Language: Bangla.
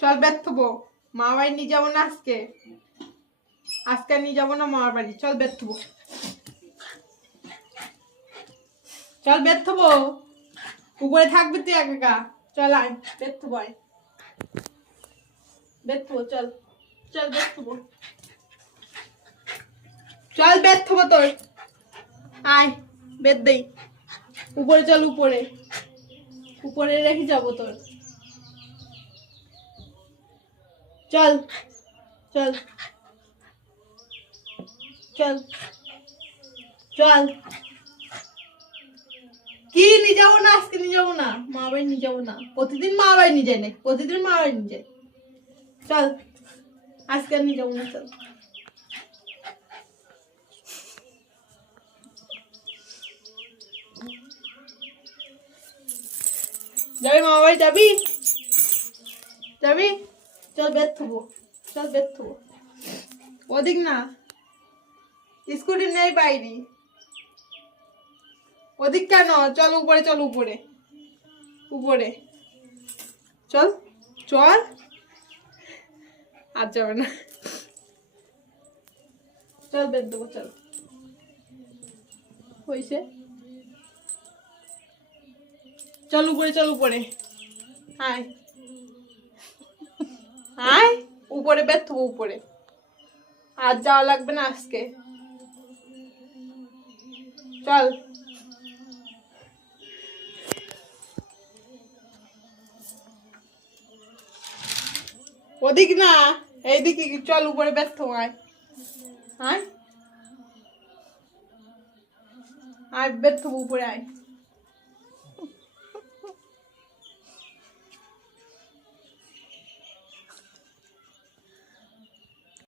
চল বেথবো মা বাড়ি নিয়ে যাবো না আজকে আজকে নিয়ে যাবো না মামার বাড়ি চল বেথবো চল বেথবো উপরে থাকবি তুই একা একা চল আয় বেথবো আয় বেথবো চল চল বেথবো চল বেথবো তোর আয় বেদ দেই উপরে চল উপরে উপরে রেখে যাবো তোর চল চল চল চল কি নিয়ে যাবো না আজকে নিয়ে যাবো না মা বাড়ি নিয়ে যাবো না প্রতিদিন মা বাড়ি নিয়ে যায় না প্রতিদিন মা বাড়ি নিয়ে যায় চল আজকে নিয়ে যাবো না চল যাবি মা বাড়ি যাবি যাবি চল বেদ থবো চল বেদ থবো ওদিক না স্কুটি নেই বাইরে ওদিক কেন চল উপরে চল উপরে উপরে চল চল আর যাবে না চল বেদ দেবো চল হয়েছে চল উপরে আয় আয় উপরে বেদ থবো উপরে আর যাওয়া লাগবে না আজকে চল ওদিক না এইদিকে চল উপরে ব্যস্ত আয় আয় আয় ব্যস্ত উপরে আয়